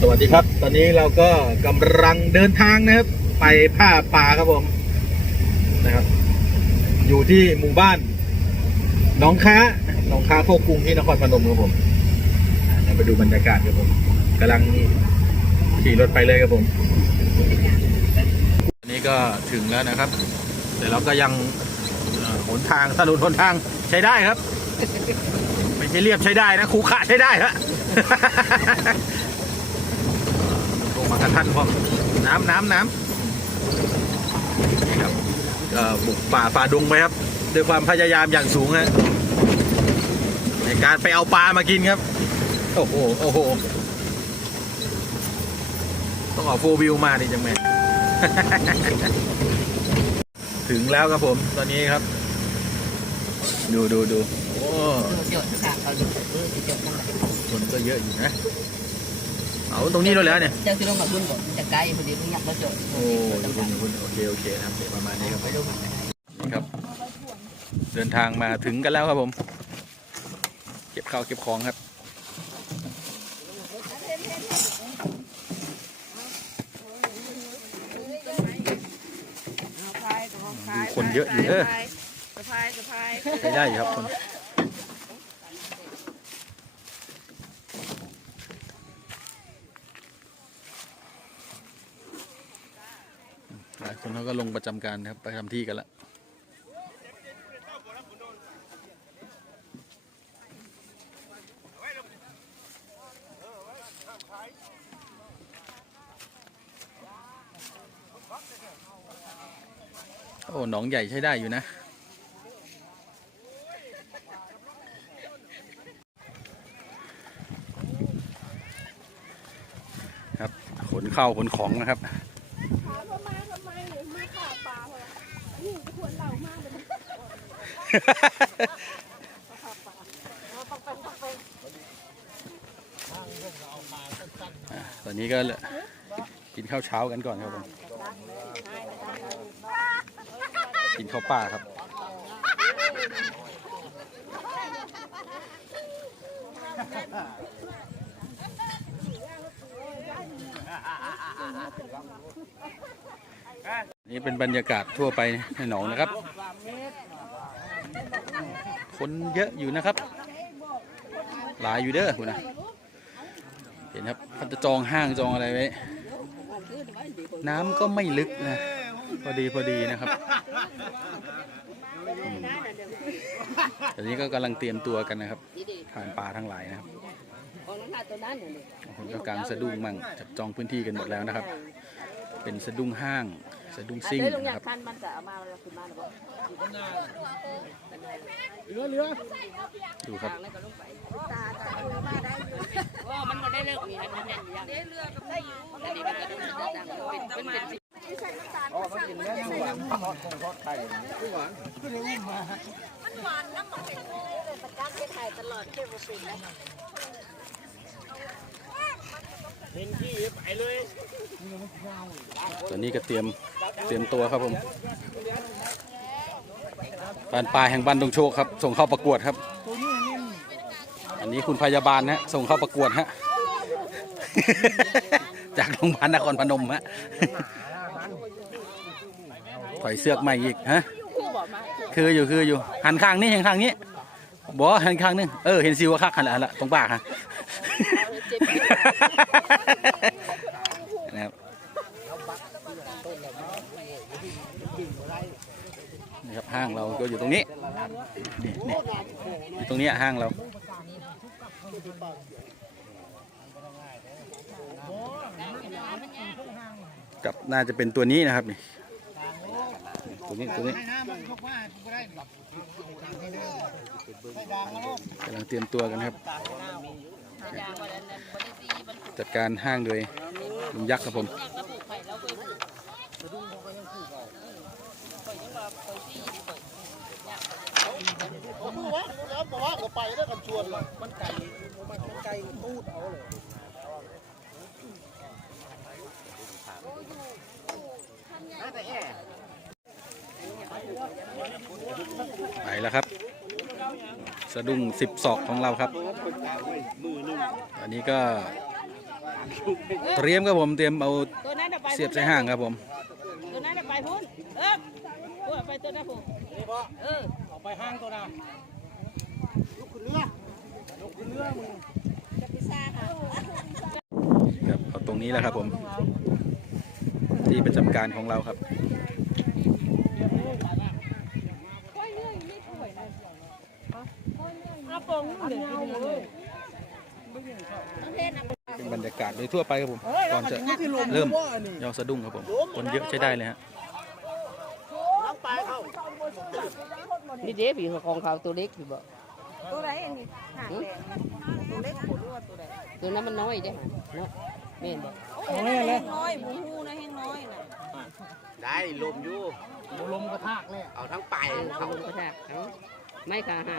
สวัสดีครับ ตอนนี้เราก็กำลังเดินทางนะครับ ไปผ้าป่าครับผมนะครับ อยู่ที่หมู่บ้านหนองค้าหนองค้าโคกรุงที่นครพนมครับผมอ่าไปดูบรรยากาศครับผมกำลังขี่รถไปเลยครับผมอันนี้ก็ถึงแล้วนะครับ แต่เราก็ยังหนทางถนนหนทางใช้ได้ครับ ไม่ใช่เรียบใช้ได้นะคูขาใช้ได้ฮะ มากระทันพร้อมน้ำน้ำน้ำนี่ครับเอ่อบุกป่าฝ่าดงไปครับ ด้วยความพยายามอย่างสูงฮะในการไปเอาปลามากินครับ โอ้โหโอ้โหต้องเอาโฟวิวมาดิจังแม่ถึงแล้วครับผมตอนนี้ครับ ดูดูดูโอ้เดี๋ยวฉากเอาอยู่เออเดี๋ยวนั่นแหละคนก็เยอะอยู่นะ เอาตรงนี้ด้วยแล้วเนี่ยเจ้าที่ลงกับบุญก่อนจะไกลพอดีเพิ่งอยากมาเจอโอ้ยคุณคุณโอเคโอเคนะครับเดี๋ยวประมาณนี้ครับไปดูกันนี่ครับ เดินทางมาถึงกันแล้วครับผม เก็บข้าวเก็บของครับดูคนเยอะอยู่เออสะพายสะพายใช้ได้อยู่ครับคนหลายคน เขาก็ลงประจำการครับ ไปทำที่กันแล้วโอ้ หนองใหญ่ใช้ได้อยู่นะครับขนเข้าขนของนะครับ ถามว่ามาทำไมหรือมาขาปลาเหรอนี่ควรเรามากเลย ตอนนี้ก็กินข้าวเช้ากันก่อนครับผมกินข้าวป่าครับนี่เป็นบรรยากาศทั่วไปในหนองนะครับ คนเยอะอยู่นะครับ หลายอยู่เด้อคุณนะเห็นครับเขาจะจองห้างจองอะไรไว้ น้ำก็ไม่ลึกนะ พอดีพอดีนะครับตอนนี้ก็กำลังเตรียมตัวกันนะครับทานปลาทั้งหลายนะครับของน้ำตัวนั้นเนี่ยบางคนก็กางสะดุ้งมั่งจับจองพื้นที่กันหมดแล้วนะครับ เป็นสะดุ้งห้าง สะดุ้งซิ่งได้ลงอนะยาคกรับท่านมันจะเอามาเวลาคุณมาหรือเปล่าดูครับแล้วก็ลงไปตาตามาได้ว่ามันมาได้เลิกนี่นะมันแน่นอย่างได้เลือกกับได้อยู่แต่นี่มันก็ต้องต่างเป็นเป็นเป็นสิ ตอนนี้ก็เตรียมเตรียมตัวครับผมปานปลายแห่งบ้านดงโชคครับ ส่งเข้าประกวดครับ อันนี้คุณพยาบาลนะส่งเข้าประกวดฮะจากโรงพยาบาลนครพนมฮะถอยเสือกใหม่อีกฮะคืออยู่คืออยู่หันข้างนี้หันข้างนี้บอกหันข้างนึงเออเห็นซิวคักหันละหันละตรงปากฮะ นะครับนี่ครับห้างเราก็อยู่ตรงนี้นี่นี่อยู่ตรงนี้ห้างเรากับน่าจะเป็นตัวนี้นะครับนี่ตัวนี้ตัวนี้กำลังเตรียมตัวกันครับ จัดการห้างโดยลุงยักษ์ครับผมไปแล้วครับ สะดุ้งสิบศอกของเราครับ อันนี้ก็เตรียมครับผมเตรียมเอาตัวนั้นน่ะไปเสียบใส่ห่างครับผมตัวนั้นน่ะไปพุ่นเออพุ่นไปตัวนั้นพุ่นเออเอาไปห้างตัวนั้นจะพิซซ่าค่ะครับเอาตรงนี้แหละครับผม ที่ประจำการของเราครับ อาปง เป็นบรรยากาศโดยทั่วไปครับผมก่อนจะเริ่มยอสะดุ้งครับผม คนเยอะใช้ได้เลยฮะนี่เด็กผีของเขาตัวเล็กผีบอกตัวไหนอันนี้หางแดงตัวเล็กหัวรั่วตัวไหนตัวนั้นมันน้อยเด้เนาะแม่นบอกน้อยเลยน้อยหมูฮูนะแห้งน้อยน่ะได้ลมอยู่ลมกระทากเลยเอาทั้งไปเขากระชากไม่ขาห่า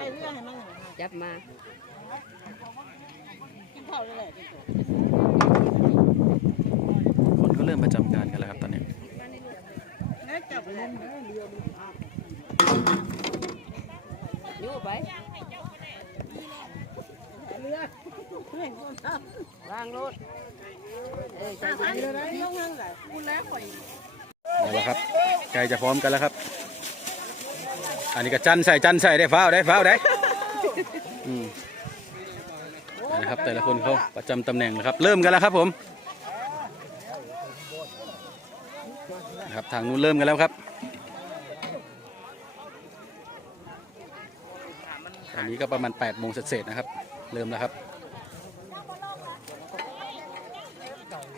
งให้เรื่องให้มันจับมากินข้าวได้แหละคนก็เริ่มประจำการกันแล้วครับตอนนี้แล้วจับเลยอยู่ไปวางรถเอ้ยใจอันเย็นี้นเลยต้องงั้นแหละคุณแล้วข่อยเอาละครับใกล้จะพร้อมกันแล้วครับ อันนี้ก็จันใส่จันใส่ได้ฟ้าวได้ฟ้าวได้อืม นะครับแต่ละคนเขาประจำตำแหน่งนะครับ เริ่มกันแล้วครับผมนะครับทางนู้นเริ่มกันแล้วครับอันนี้ก็ประมาณ8โมงเศษนะครับ เริ่มแล้วครับ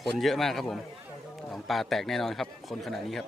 คนเยอะมากครับผมหนองปลาแตกแน่นอนครับ คนขนาดนี้ครับ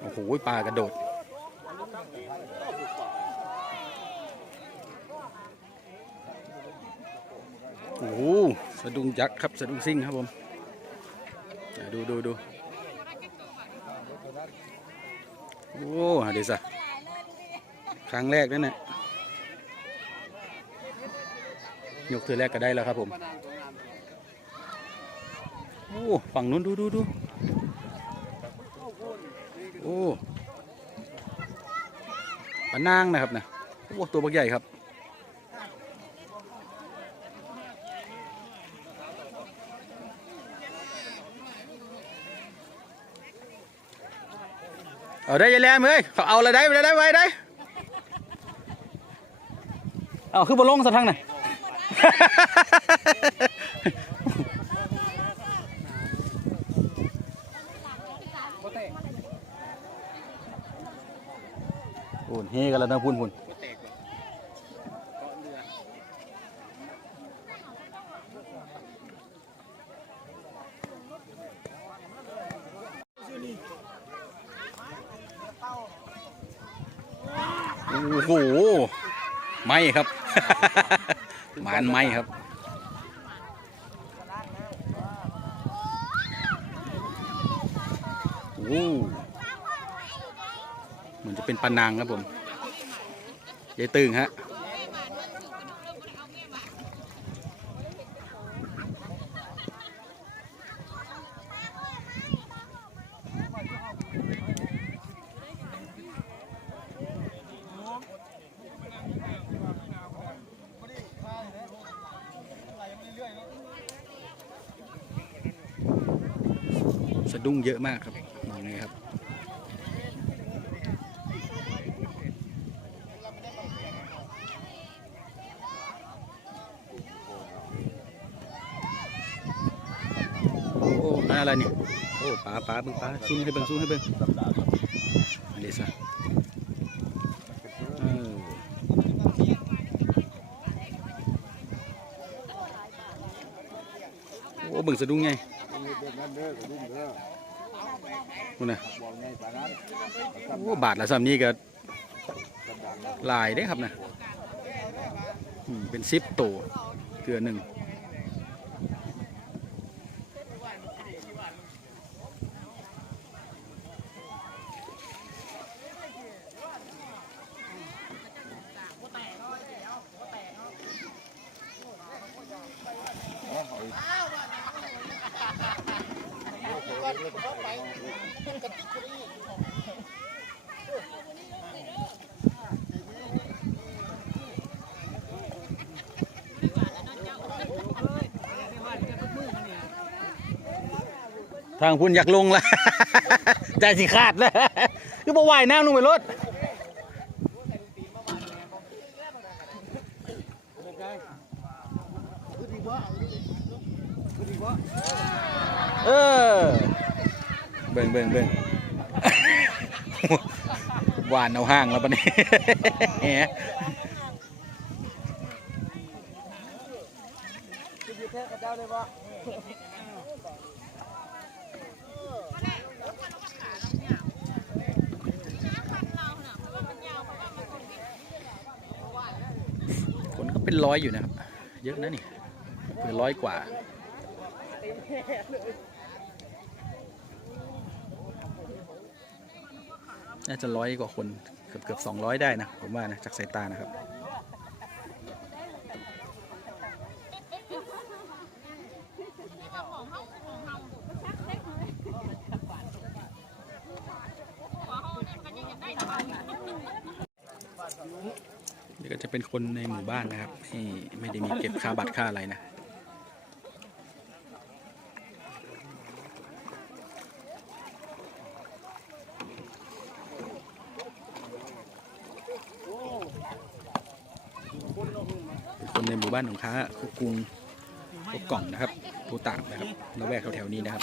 โอ้โหปลากระโดด โอ้โหสะดุ้งยักษ์ครับสะดุ้งซิ่งครับผมดูดูดูโอ้ฮะดิสะครั้งแรกนั่นแหละยกเธอแรกก็ได้แล้วครับผม โอ้ ฝั่งนู้นดูดูดู โอ้ปลานางนะครับนะโอ้ตัวบักใหญ่ครับเอาได้ยายแหลมเอ้ยเขาเอาอะไรได้ไปได้ไว้ได้เอาคือบอลลงสักทั้งน่ะ เฮกันแล้วนะพุ่นพุ่นโอ้โหไม่ครับ หมานไม่ครับโอ้เหมือนจะเป็นปลานางครับผม ยายตึงฮะสะดุ้งเยอะมากครับมองนี้ครับ โอ้โอ้นั่นอะไรเนี่ยโอ้ ปลาปลาเบิ่งปลาซูมให้เบิ่งซูมให้เบิ่งอันนี้ซะโอ้เบิ่งสะดุ้งไงคุณนะโอ้บาทละสามนี้ก็ลายได้ครับนะเป็นซิปโตเกลือหนึ่ง ทางพุ่นอยากลงละใจสิขาดเลยคือบ่ว่ายน้ำลงไปรถเออเบิ่งเบิ่งเบิ่งหวานเอาห้างแล้วปะเนี่ยแหมคนก็ ร้อยอยู่นะครับ เยอะนะนี่เกือบร้อยกว่าน่าจะร้อยกว่าคนเกือบเกือบสองร้อยได้นะ ผมว่านะจากสายตานะครับ นี่ก็จะเป็น คนในหมู่บ้านนะครับที่ไม่ได้มีเก็บค่าบัตรค่าอะไรนะคนในหมู่บ้านของค้าคุกกรุงพวกกล่องนะครับผู้ตากนะครับละแวกแถวๆนี้นะครับ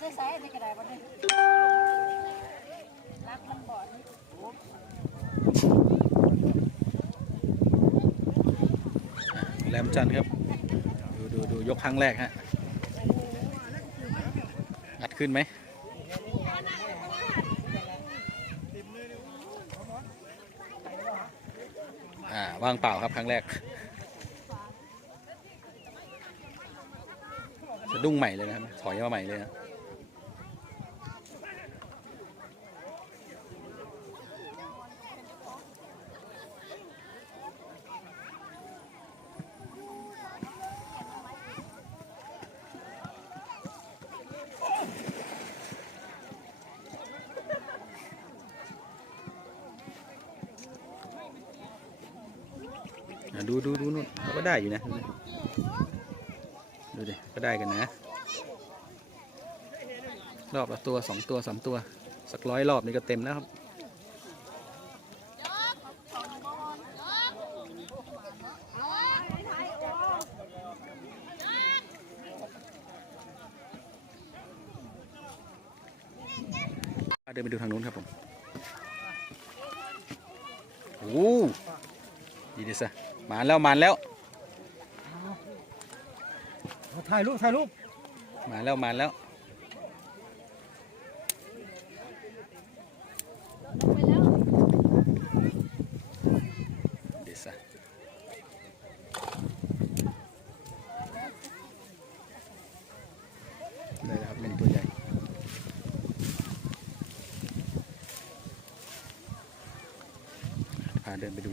ได้ใส่ในกระดบ่ได้รักมันบ่อนแหลมจันครับ ดูดูดูยกครั้งแรกฮะ อัดขึ้นไหมอ่าว่างเปล่าครับครั้งแรกสะดุ้งใหม่เลยนะครับถอยมาใหม่เลยนะ ดูดูดูนู่นเขาก็ได้อยู่นะดูดิก็ได้กันนะ รอบละตัวสองตัวสามตัว สักร้อยรอบนี่ก็เต็มแล้วครับ เดินไปดูทางนู้นครับผม โอ้ดีดิสะ มาแล้วมาแล้วถ่ายรูปถ่ายรูปมาแล้วมาแล้วดิสะได้แล้วครับเป็นตัวใหญ่พาเดินไปดู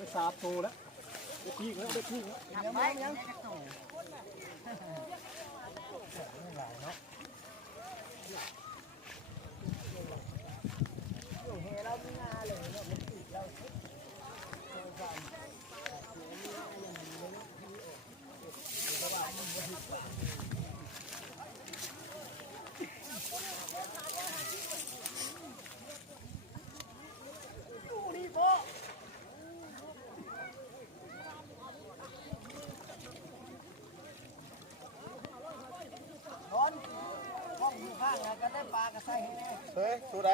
เรื่อยๆครับไปสาบตูแล้ว เฮ้ยสูดไหน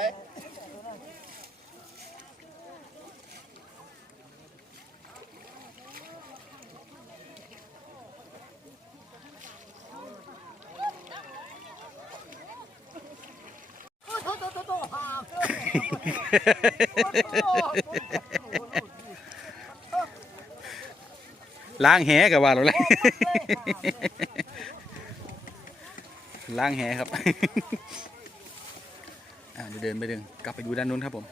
ล้างแหกับว่าเราเลยล้างแหครับ เดี๋ยวเดินไปดึงกลับไปดูด้านนู้นครับผม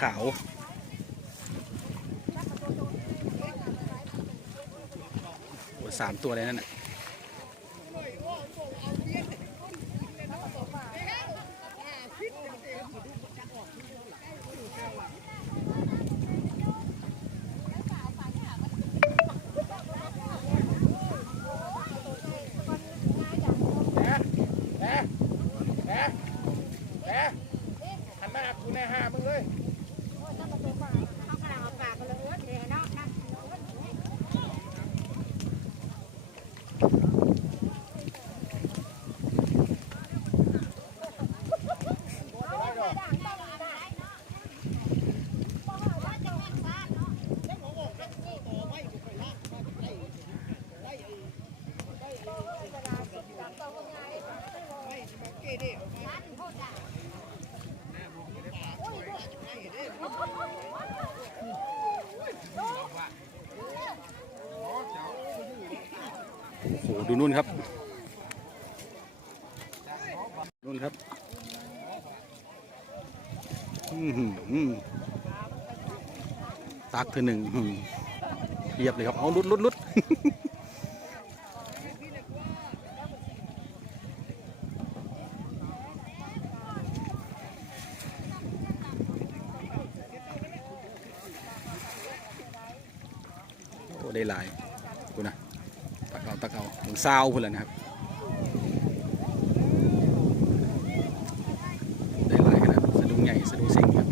ขาว โอ้สามตัวเลยนั่นแหละโอ้โหดู นู่นครับนู่นครับอื้อหืออื้อตักเธอหนึ่งอื้อหือเทียบเลยครับ เอาลุดลุดลุดโอ้ได้หลายกูนะ ตักเอาตักเอาถึงเศร้าพุ่นแล้วนะครับได้หลายขนาดสะดุ้งใหญ่สะดุ้งสิงครับ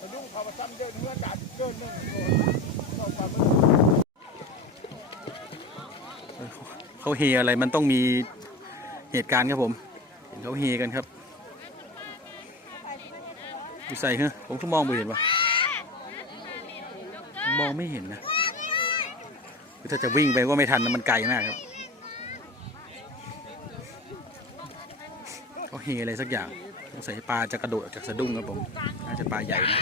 มายุ่งเขามาซ้ำเดินเมื่อดัดเดินหนึ่งเข้าไปเขาเฮอะไรมันต้องมีเหตุการณ์ครับผมเห็นเขาเฮกันครับดูใส่เหรอผมก็มองไม่เห็นวะม องไม่เห็นนะถ้าจะวิ่งไปก็ไม่ทันนะมันไกลมากครับเขาเฮอะไรสักอย่างสงสัยปลาจะกระโดดออกจากสะดุ้งครับผมน่าจะปลาใหญ่นะ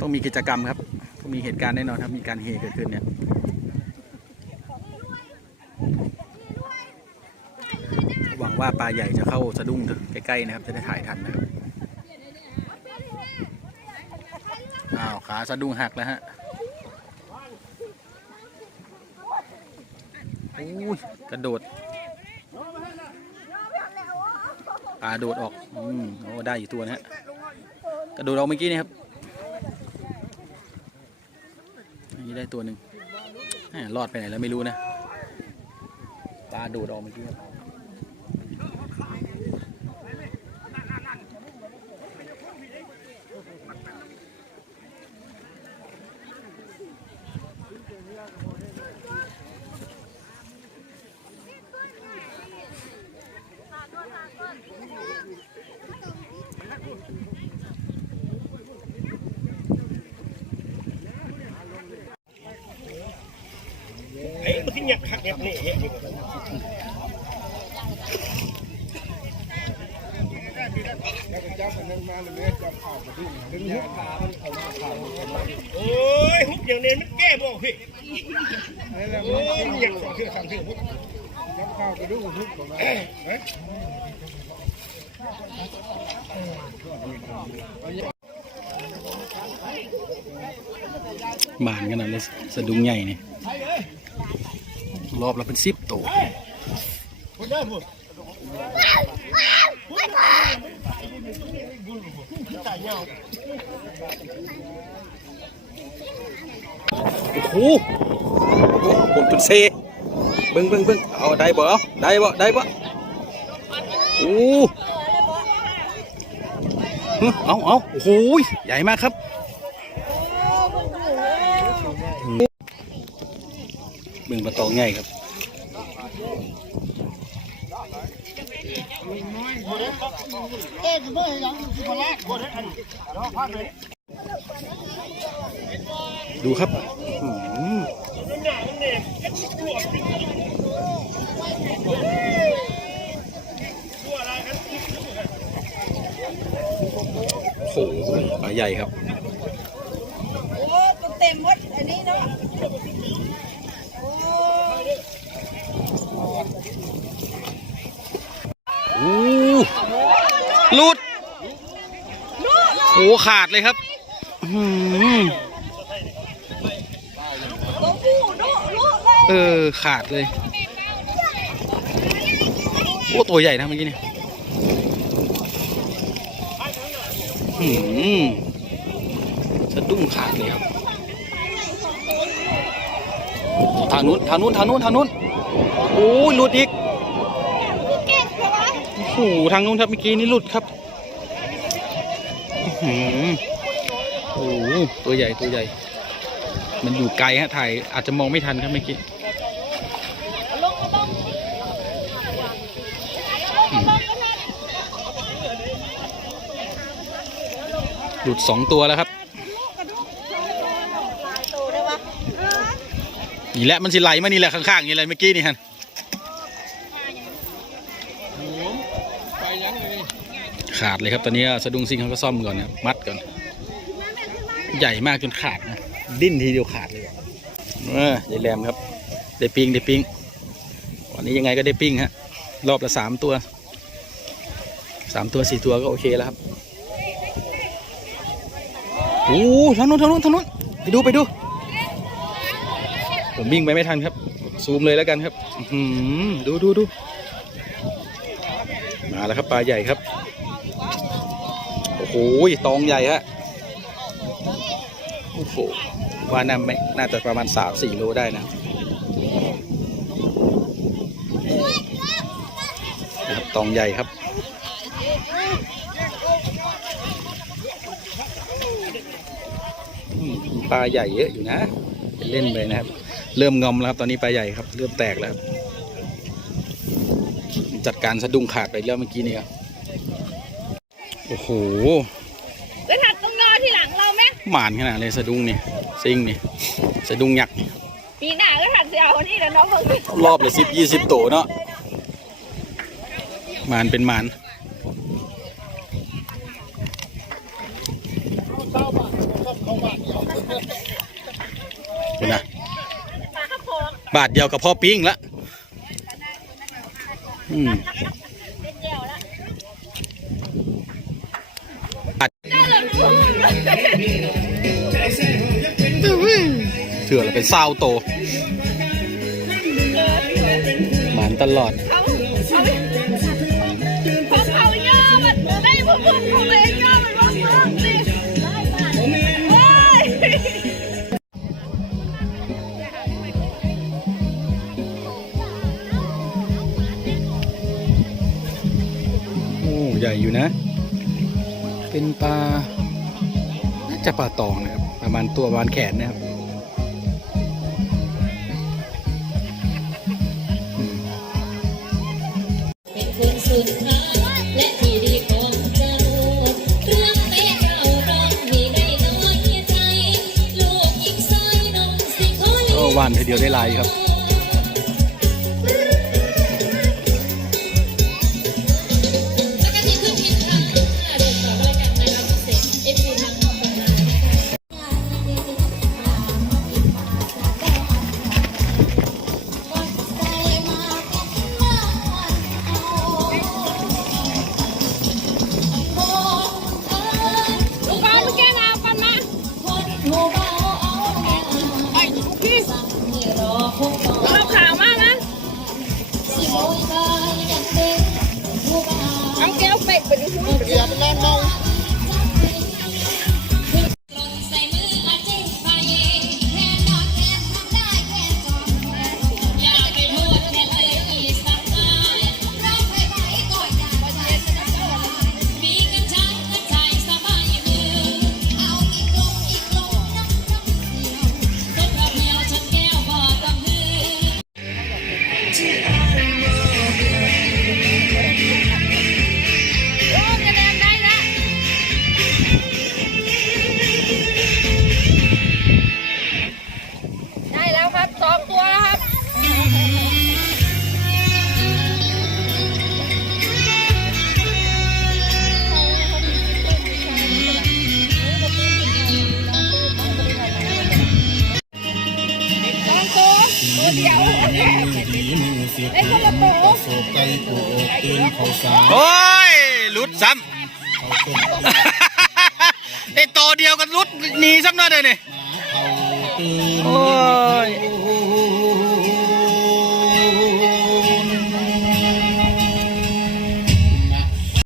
ต้องมีกิจกรรมครับต้องมีเหตุการณ์แน่นอนครับมีการเฮเกิดขึ้นเนี่ยหวังว่าปลาใหญ่จะเข้าสะดุ้งใกล้ๆนะครับจะได้ถ่ายทันนะครับ อ้าว ขาสะดุ้งหักแล้วฮะอุ้ยกระโดดปลาโดดออก อืมโอ้ได้อยู่ตัวนะฮะ กระโดดออกเมื่อกี้นี่ครับอันนี้ได้ตัวหนึ่งหม่รอดไปไหนแล้วไม่รู้นะ ปลาโดดออกเมื่อกี้ครับ เฮ้ยมันที่เนี่ยหักเนี่ยนี่เห็นโอ้ยฮุบอย่างนี้มันแก้บ่พี่โอ้ยมันอยากสองเทื่อสามเทื่อฮุบจับข้าวกระดูกฮุบของมันบานขนาดเลยสะดุ้งใหญ่เนี่ย รอบละเป็นสิบตัวโอ้โหผมเป็นเซเบิ้งเบิ้งเบิ้งเอาได้บ่เอาได้บ่ได้บ่โอ้หึเอาเอาโอ้โหใหญ่มากครับเบิ้งปลาตองใหญ่ครับ เอ๊ะเมื่อยังสิบล้านคนนั้นอันรอพักเลยดูครับอืมโอ้โหปลาใหญ่ครับ โอ้เต็มหมดอันนี้เนาะโอ้ โอ้ลุดโอ้ขาดเลยครับเออ ขาดเลยโอ้ตัวใหญ่นะเมื่อกี้เนี่ยหือสะดุ้งขาดเลยครับทางนู้นทางนู้นทางนู้นทางนู้นโอ้ยหลุดอีก โอ้โหทางนู้นครับเมื่อกี้นี่หลุดครับหโอ้โหตัวใหญ่ตัวใหญ่ มันอยู่ไกลฮะถ่ายอาจจะมองไม่ทันครับเมื่อกี้หลุดสองตัวแล้วครับนี่แหละมันสิไหลมานี่แหละข้างๆนี่แหละเมื่อกี้นี่ฮะ ขาดเลยครับตอนนี้สะดุ้งซิงเขาก็ซ่อมก่อนนะมัดก่อน ใหญ่มากจนขาดนะดิ้นทีเดียวขาดเลยเออได้แรมครับได้ปิ้งได้ปิ้งวันนี้ยังไงก็ได้ปิ้งฮะรอบละสามตัวสามตัวสี่ตัวก็โอเคแล้วครับโอ้ทางนู้นทางนู้นทางนู้นไปดูไปดู ผมวิ่งไปไม่ทันครับ ซูมเลยแล้วกันครับอื้อหือดูดูดูมาแล้วครับปลาใหญ่ครับ หตองใหญ่ฮะโอ้โหว่าน่าไม่น่าจะประมาณสามสี่โลได้นะครับตองใหญ่ครับปลาใหญ่เยอะอยู่นะเล่นไปนะครับ เริ่มงอมแล้วครับ ตอนนี้ปลาใหญ่ครับ เริ่มแตกแล้ว จัดการสะดุ้งขาดไปแล้วเมื่อกี้นี่ครับ โอ้โหกระถัดตรงนอที่หลังเราไหมหมานขนาดเลยสะดุ้งนี่ซิงนี่สะดุ้งยักษ์นี่ปีหน้าก็ถัดเสียวนี่เดี๋ยวน้องเพิ่งรอบละสิบยี่สิบตัวเนาะหมานเป็นหมานคุณนะบาทเดียวกับพ่อปิ้งละอืม ซาวโต หมานตลอด โอ้ใหญ่อยู่นะ เป็นปลา น่าจะปลาตองนะครับ ประมาณตัวประมาณแขนนะครับานทีเดียวได้ไลค์ครับ